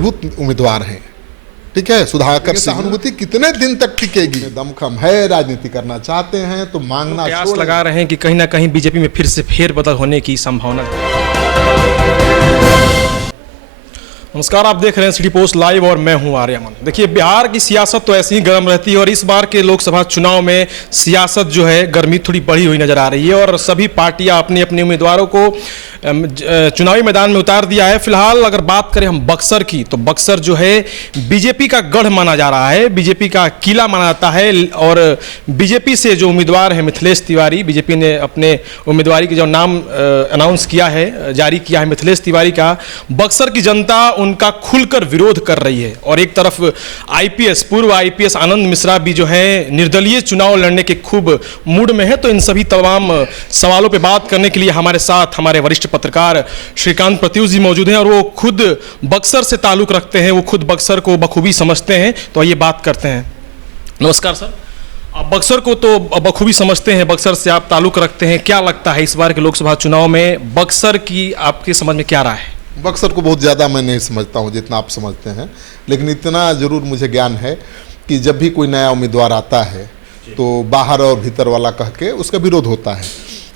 उम्मीदवार हैं, ठीक है। सुधाकर सहानुभूति कितने दिन तक टिकेगी? दमखम है, राजनीति करना चाहते हैं तो मांगना प्रयास लगा रहे हैं कि कहीं ना कहीं बीजेपी में फिर से फेरबदल होने की संभावना है। नमस्कार, आप देख रहे हैं सिटी पोस्ट लाइव और मैं हूं आर्यमन। देखिए, बिहार की सियासत तो ऐसी ही गर्म रहती है और इस बार के लोकसभा चुनाव में सियासत जो है गर्मी थोड़ी बढ़ी हुई नजर आ रही है और सभी पार्टियां अपने अपने उम्मीदवारों को चुनावी मैदान में उतार दिया है। फिलहाल अगर बात करें हम बक्सर की, तो बक्सर जो है बीजेपी का गढ़ माना जा रहा है, बीजेपी का किला माना जाता है और बीजेपी से जो उम्मीदवार है मिथिलेश तिवारी, बीजेपी ने अपने उम्मीदवारी के जो नाम अनाउंस किया है, जारी किया है मिथिलेश तिवारी का, बक्सर की जनता उनका खुलकर विरोध कर रही है। और एक तरफ आईपीएस, पूर्व आईपीएस आनंद मिश्रा भी जो है निर्दलीय चुनाव लड़ने के खूब मूड में है। तो इन सभी तमाम सवालों पर बात करने के लिए हमारे साथ हमारे वरिष्ठ पत्रकार श्रीकांत प्रत्युष जी मौजूद हैं और वो खुद बक्सर से ताल्लुक रखते हैं, वो खुद बक्सर को बखूबी समझते हैं। तो आइए बात करते हैं। नमस्कार सर, आप बक्सर को तो बखूबी समझते हैं, बक्सर से आप ताल्लुक रखते हैं, क्या लगता है इस बार के लोकसभा चुनाव में बक्सर की आपकी समझ में क्या राय है? बक्सर को बहुत ज़्यादा मैं नहीं समझता हूँ जितना आप समझते हैं, लेकिन इतना ज़रूर मुझे ज्ञान है कि जब भी कोई नया उम्मीदवार आता है तो बाहर और भीतर वाला कह के उसका विरोध होता है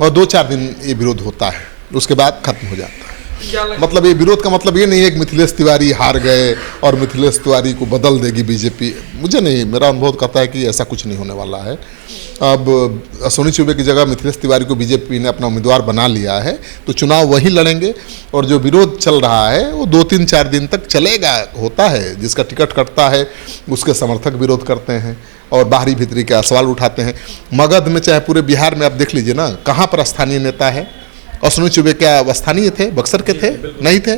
और 2-4 दिन ये विरोध होता है, उसके बाद खत्म हो जाता है। मतलब ये विरोध का मतलब ये नहीं है कि मिथिलेश तिवारी हार गए और मिथिलेश तिवारी को बदल देगी बीजेपी। मुझे नहीं, मेरा अनुभव कहता है कि ऐसा कुछ नहीं होने वाला है। अब अश्विनी चौबे की जगह मिथिलेश तिवारी को बीजेपी ने अपना उम्मीदवार बना लिया है तो चुनाव वही लड़ेंगे और जो विरोध चल रहा है वो 2-3-4 दिन तक चलेगा। होता है, जिसका टिकट कटता है उसके समर्थक विरोध करते हैं और बाहरी भीतरी का सवाल उठाते हैं। मगध में चाहे पूरे बिहार में आप देख लीजिए ना, कहाँ पर स्थानीय नेता है? अश्विनी चौबे क्या स्थानीय थे? बक्सर के थे? नहीं थे।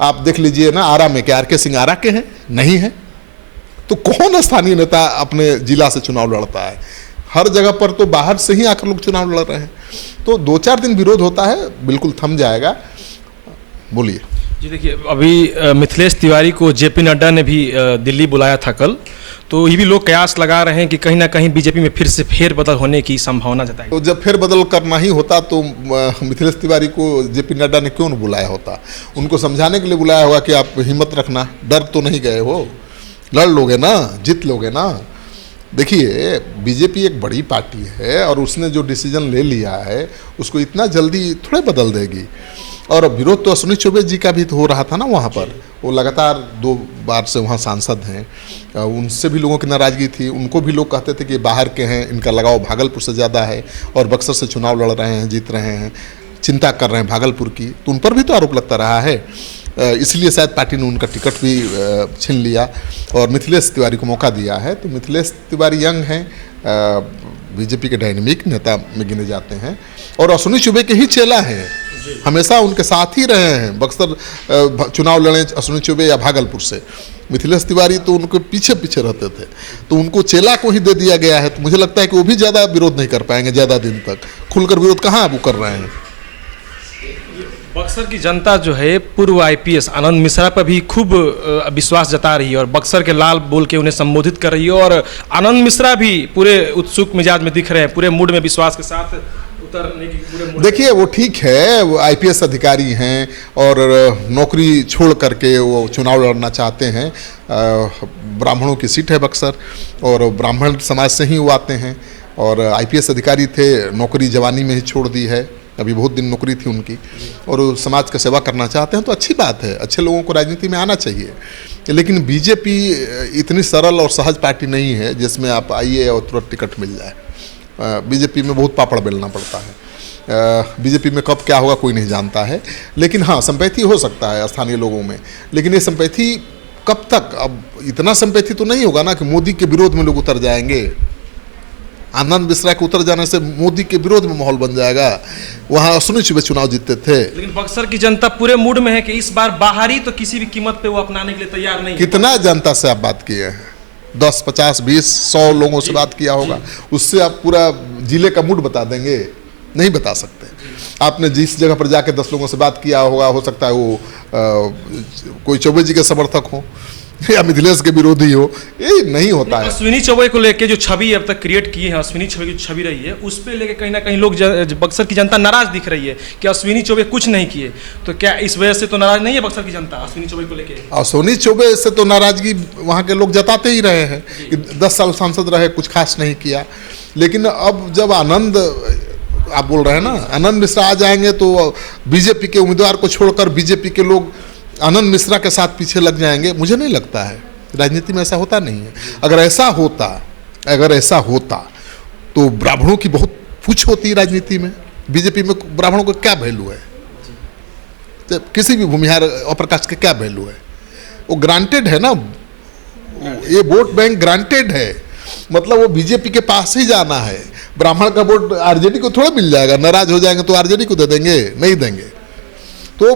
आप देख लीजिए ना, आरा में क्या आर.के. सिंह आरा के हैं? नहीं है। तो कौन स्थानीय नेता अपने जिला से चुनाव लड़ता है? हर जगह पर तो बाहर से ही आकर लोग चुनाव लड़ रहे हैं। तो 2-4 दिन विरोध होता है, बिल्कुल थम जाएगा। बोलिए जी। देखिए, अभी मिथिलेश तिवारी को जेपी नड्डा ने भी दिल्ली बुलाया था कल, तो ये भी लोग कयास लगा रहे हैं कि कहीं ना कहीं बीजेपी में फिर से फेरबदल होने की संभावना जताई। तो जब फेरबदल करना ही होता तो मिथिलेश तिवारी को जेपी नड्डा ने क्यों नहीं बुलाया होता? उनको समझाने के लिए बुलाया होगा कि आप हिम्मत रखना, डर तो नहीं गए हो, लड़ लोगे ना, जीत लोगे ना। देखिए, बीजेपी एक बड़ी पार्टी है और उसने जो डिसीजन ले लिया है उसको इतना जल्दी थोड़े बदल देगी। और विरोध तो अश्विनी चौबे जी का भी तो हो रहा था ना वहाँ पर, वो लगातार 2 बार से वहाँ सांसद हैं, उनसे भी लोगों की नाराज़गी थी। उनको भी लोग कहते थे कि बाहर के हैं, इनका लगाव भागलपुर से ज़्यादा है और बक्सर से चुनाव लड़ रहे हैं, जीत रहे हैं, चिंता कर रहे हैं भागलपुर की। तो उन पर भी तो आरोप लगता रहा है, इसलिए शायद पार्टी ने उनका टिकट भी छीन लिया और मिथिलेश तिवारी को मौका दिया है। तो मिथिलेश तिवारी यंग हैं, बीजेपी के डायनेमिक नेता में गिने जाते हैं और अश्विनी चौबे के ही चेला हैं, हमेशा उनके साथ ही रहे हैं। बक्सर चुनाव लड़े अश्विनी चौबे या भागलपुर से, मिथिलेश तिवारी तो उनके पीछे पीछे रहते थे, तो उनको चेला को ही दे दिया गया है। तो मुझे लगता है कि वो भी ज़्यादा विरोध नहीं कर पाएंगे, ज़्यादा दिन तक खुलकर विरोध कहाँ वो कर रहे हैं। बक्सर की जनता जो है पूर्व आईपीएस आनंद मिश्रा पर भी खूब विश्वास जता रही है और बक्सर के लाल बोल के उन्हें संबोधित कर रही है और आनंद मिश्रा भी पूरे उत्सुक मिजाज में दिख रहे हैं, पूरे मूड में विश्वास के साथ उतरने की पूरे मूड। देखिए, वो ठीक है, वो आईपीएस अधिकारी हैं और नौकरी छोड़ करके वो चुनाव लड़ना चाहते हैं। ब्राह्मणों की सीट है बक्सर और ब्राह्मण समाज से ही वो आते हैं और आईपीएस अधिकारी थे, नौकरी जवानी में ही छोड़ दी है, अभी बहुत दिन नौकरी थी उनकी और वो समाज का सेवा करना चाहते हैं। तो अच्छी बात है, अच्छे लोगों को राजनीति में आना चाहिए। लेकिन बीजेपी इतनी सरल और सहज पार्टी नहीं है जिसमें आप आइए और तुरंत टिकट मिल जाए। बीजेपी में बहुत पापड़ बेलना पड़ता है। बीजेपी में कब क्या होगा कोई नहीं जानता है, लेकिन हाँ, संपैथी हो सकता है स्थानीय लोगों में। लेकिन ये संपैथी कब तक? अब इतना संपैथी तो नहीं होगा ना कि मोदी के विरोध में लोग उतर जाएंगे। आनंद मिश्रा के उतर जाने से मोदी के विरोध में माहौल बन जाएगा। वहाँ अश्विनी चौबे चुनाव जीतते थे। लेकिन बक्सर की जनता पूरे मूड में है कि इस बार बाहरी तो किसी भी कीमत पे वो अपनाने के लिए तैयार नहीं है। कितना जनता से आप बात किए हैं? 10, 50, 20, 100 लोगों से बात किया होगा, उससे आप पूरा जिले का मूड बता देंगे? नहीं बता सकते। आपने जिस जगह पर जाके 10 लोगों से बात किया होगा, हो सकता है वो कोई चौबे जी के समर्थक हो या मिथिलेश के विरोधी हो, ये नहीं होता है। अश्विनी चौबे को लेके जो छवि अब तक क्रिएट की है, अश्विनी चौबे की छवि रही है, उस पे लेके कहीं ना कहीं लोग बक्सर की जनता नाराज दिख रही है कि अश्विनी चौबे कुछ नहीं किए। तो क्या इस वजह से तो नाराज नहीं है बक्सर की जनता अश्विनी चौबे को लेके? अश्विनी चौबे से तो नाराजगी वहाँ के लोग जताते ही रहे हैं कि 10 साल सांसद रहे, कुछ खास नहीं किया। लेकिन अब जब आनंद, आप बोल रहे हैं ना, आनंद मिश्रा आ जाएंगे तो बीजेपी के उम्मीदवार को छोड़कर बीजेपी के लोग आनंद मिश्रा के साथ पीछे लग जाएंगे। मुझे नहीं लगता है, राजनीति में ऐसा होता नहीं है। अगर ऐसा होता तो ब्राह्मणों की बहुत पूछ होती राजनीति में। बीजेपी में ब्राह्मणों को क्या वैल्यू है? तो किसी भी भूमिहार अप्रकाश के क्या वैल्यू है? वो ग्रांटेड है ना, ये वोट बैंक ग्रांटेड है, मतलब वो बीजेपी के पास ही जाना है। ब्राह्मण का वोट आरजेडी को थोड़ा मिल जाएगा, नाराज हो जाएंगे तो आरजेडी को दे देंगे, नहीं देंगे। तो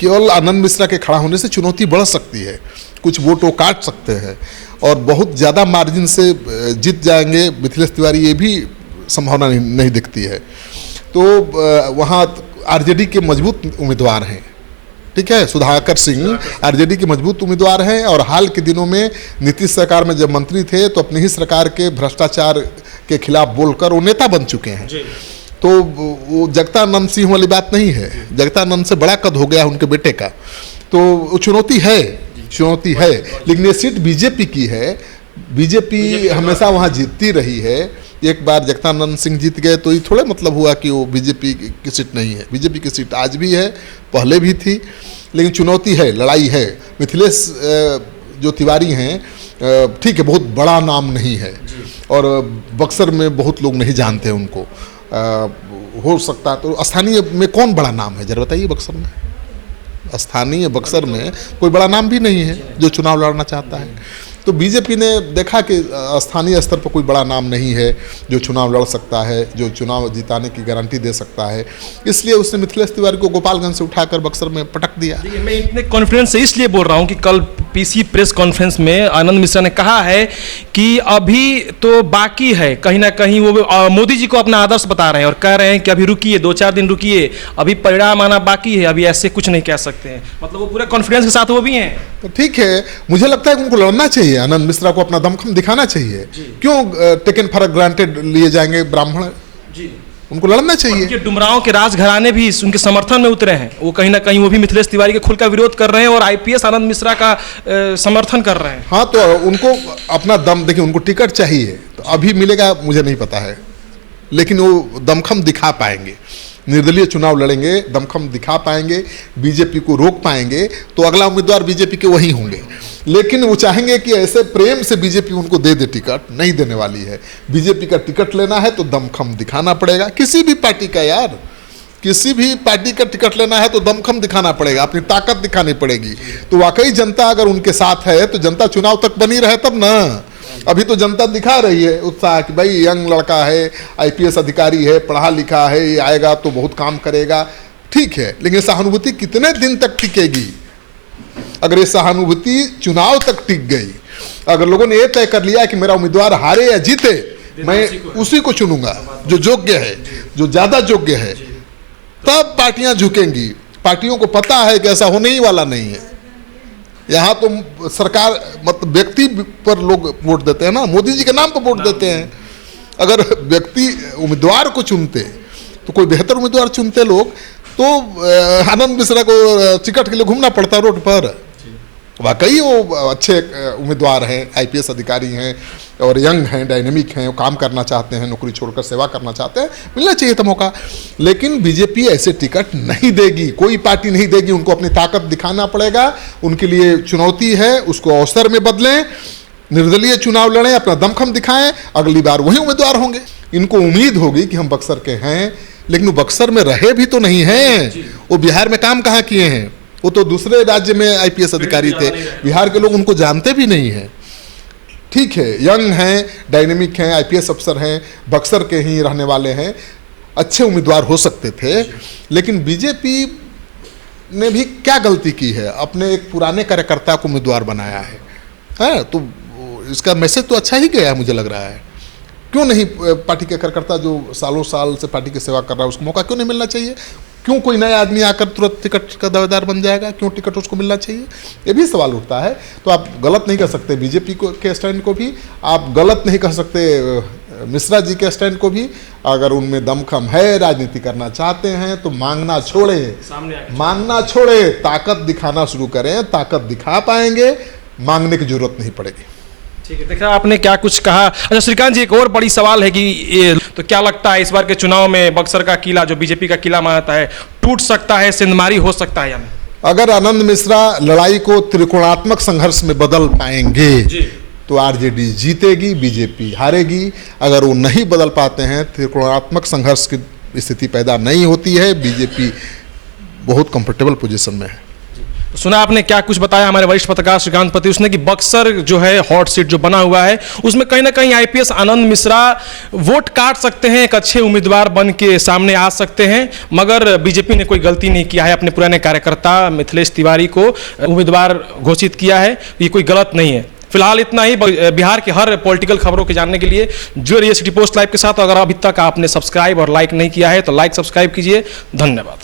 केवल आनंद मिश्रा के खड़ा होने से चुनौती बढ़ सकती है, कुछ वोट वो काट सकते हैं और बहुत ज़्यादा मार्जिन से जीत जाएंगे मिथिलेश तिवारी, ये भी संभावना नहीं दिखती है। तो वहाँ आरजेडी के मजबूत उम्मीदवार हैं, ठीक है, सुधाकर सिंह आरजेडी के मजबूत उम्मीदवार हैं और हाल के दिनों में नीतीश सरकार में जब मंत्री थे तो अपनी ही सरकार के भ्रष्टाचार के खिलाफ बोलकर वो नेता बन चुके हैं। तो वो जगतानंद सिंह वाली बात नहीं है, जगतानंद से बड़ा कद हो गया उनके बेटे का। तो वो चुनौती है, लेकिन ये सीट बीजेपी की है। बीजेपी हमेशा वहाँ जीतती रही है। एक बार जगतानंद सिंह जीत गए तो ये थोड़े मतलब हुआ कि वो बीजेपी की सीट नहीं है। बीजेपी की सीट आज भी है, पहले भी थी, लेकिन चुनौती है, लड़ाई है। मिथिलेश जो तिवारी हैं, ठीक है, बहुत बड़ा नाम नहीं है और बक्सर में बहुत लोग नहीं जानते उनको। हो सकता तो स्थानीय में कौन बड़ा नाम है जरा बताइए? बक्सर में स्थानीय बक्सर में कोई बड़ा नाम भी नहीं है जो चुनाव लड़ना चाहता है। तो बीजेपी ने देखा कि स्थानीय स्तर पर कोई बड़ा नाम नहीं है जो चुनाव लड़ सकता है, जो चुनाव जिताने की गारंटी दे सकता है, इसलिए उसने मिथिलेश तिवारी को गोपालगंज से उठाकर बक्सर में पटक दिया। मैं इतने कॉन्फिडेंस से इसलिए बोल रहा हूं कि कल पीसी प्रेस कॉन्फ्रेंस में आनंद मिश्रा ने कहा है कि अभी तो बाकी है, कहीं ना कहीं वो मोदी जी को अपना आदर्श बता रहे हैं और कह रहे हैं कि अभी रुकिए, 2-4 दिन रुकिए, अभी परिणाम आना बाकी है, अभी ऐसे कुछ नहीं कह सकते हैं। मतलब वो पूरे कॉन्फिडेंस के साथ वो भी हैं। तो ठीक है, मुझे लगता है कि उनको लड़ना चाहिए, आनंद मिश्रा को अपना दमखम दिखाना चाहिए। क्यों टेकन फॉर ग्रांटेड लिए जाएंगे ब्राह्मण? उनको लड़ना चाहिए। उनके डुमराव के राजघराने भी उनके समर्थन में उतरे हैं, वो कहीं ना कहीं वो भी मिथिलेश तिवारी के खुल का विरोध कर रहे हैं और आईपीएस आनंद मिश्रा का समर्थन कर रहे हैं। हाँ, तो उनको अपना दम, देखिए उनको टिकट चाहिए, तो अभी मिलेगा मुझे नहीं पता है, लेकिन वो दमखम दिखा पाएंगे, निर्दलीय चुनाव लड़ेंगे, दमखम दिखा पाएंगे, बीजेपी को रोक पाएंगे, तो अगला उम्मीदवार बीजेपी के वही होंगे। लेकिन वो चाहेंगे कि ऐसे प्रेम से बीजेपी उनको दे दे टिकट, नहीं देने वाली है। बीजेपी का टिकट लेना है तो दमखम दिखाना पड़ेगा, किसी भी पार्टी का यार, किसी भी पार्टी का टिकट लेना है तो दमखम दिखाना पड़ेगा, अपनी ताकत दिखानी पड़ेगी। तो वाकई जनता अगर उनके साथ है तो जनता चुनाव तक बनी रहे तब ना। अभी तो जनता दिखा रही है उत्साह कि भाई यंग लड़का है, आईपीएस अधिकारी है, पढ़ा लिखा है, ये आएगा तो बहुत काम करेगा, ठीक है, लेकिन सहानुभूति कितने दिन तक टिकेगी? अगर ये सहानुभूति चुनाव तक टिक गई, अगर लोगों ने ये तय कर लिया कि मेरा उम्मीदवार हारे या जीते, मैं उसी को चुनूंगा जो योग्य है, जो ज्यादा योग्य है, तब पार्टियां झुकेंगी। पार्टियों को पता है कि ऐसा होने ही वाला नहीं है। यहाँ तो सरकार मतलब व्यक्ति पर लोग वोट देते हैं ना, मोदी जी के नाम पर वोट देते हैं। अगर व्यक्ति उम्मीदवार को चुनते तो कोई बेहतर उम्मीदवार चुनते लोग, तो आनंद मिश्रा को टिकट के लिए घूमना पड़ता रोड पर। वाकई वो अच्छे उम्मीदवार हैं, आईपीएस अधिकारी हैं और यंग हैं, डायनेमिक हैं, वो काम करना चाहते हैं, नौकरी छोड़कर सेवा करना चाहते हैं, मिलना चाहिए था मौका। लेकिन बीजेपी ऐसे टिकट नहीं देगी, कोई पार्टी नहीं देगी, उनको अपनी ताकत दिखाना पड़ेगा। उनके लिए चुनौती है, उसको अवसर में बदलें, निर्दलीय चुनाव लड़ें, अपना दमखम दिखाएं, अगली बार वही उम्मीदवार होंगे। इनको उम्मीद होगी कि हम बक्सर के हैं, लेकिन वो बक्सर में रहे भी तो नहीं हैं, वो बिहार में काम कहाँ किए हैं, वो तो दूसरे राज्य में आईपीएस अधिकारी थे, बिहार के लोग उनको जानते भी नहीं हैं। ठीक है, यंग हैं, डायनेमिक हैं, आईपीएस अफसर हैं, बक्सर के ही रहने वाले हैं, अच्छे उम्मीदवार हो सकते थे। लेकिन बीजेपी ने भी क्या गलती की है? अपने एक पुराने कार्यकर्ता को उम्मीदवार बनाया है, तो इसका मैसेज तो अच्छा ही गया मुझे लग रहा है। क्यों नहीं पार्टी के कार्यकर्ता जो सालों साल से पार्टी की सेवा कर रहा है उसको मौका क्यों नहीं मिलना चाहिए? क्यों कोई नया आदमी आकर तुरंत टिकट का दावेदार बन जाएगा? क्यों टिकट उसको मिलना चाहिए? ये भी सवाल उठता है। तो आप गलत नहीं कर सकते बीजेपी को के स्टैंड को भी, आप गलत नहीं कर सकते मिश्रा जी के स्टैंड को भी। अगर उनमें दमखम है, राजनीति करना चाहते हैं तो मांगना छोड़े, मांगना छोड़े, ताकत दिखाना शुरू करें, ताकत दिखा पाएंगे, मांगने की जरूरत नहीं पड़ेगी। ठीक है, देखा आपने क्या कुछ कहा। अच्छा श्रीकांत जी, एक और बड़ी सवाल है कि ये तो क्या लगता है इस बार के चुनाव में बक्सर का किला, जो बीजेपी का किला मानता है, टूट सकता है, सिंधमारी हो सकता है या नहीं? अगर आनंद मिश्रा लड़ाई को त्रिकोणात्मक संघर्ष में बदल पाएंगे तो आरजेडी जीतेगी, बीजेपी हारेगी। अगर वो नहीं बदल पाते हैं, त्रिकोणात्मक संघर्ष की स्थिति पैदा नहीं होती है, बीजेपी बहुत कंफर्टेबल पोजीशन में है। सुना आपने क्या कुछ बताया हमारे वरिष्ठ पत्रकार श्रीकांत पति उसने कि बक्सर जो है हॉट सीट जो बना हुआ है उसमें कहीं ना कहीं आईपीएस आनंद मिश्रा वोट काट सकते हैं, एक अच्छे उम्मीदवार बन के सामने आ सकते हैं, मगर बीजेपी ने कोई गलती नहीं किया है, अपने पुराने कार्यकर्ता मिथिलेश तिवारी को उम्मीदवार घोषित किया है, ये कोई गलत नहीं है। फिलहाल इतना ही। बिहार के हर पॉलिटिकल खबरों के जानने के लिए जुड़े रहिए सिटी पोस्ट लाइव के साथ। अगर अभी तक आपने सब्सक्राइब और लाइक नहीं किया है तो लाइक सब्सक्राइब कीजिए। धन्यवाद।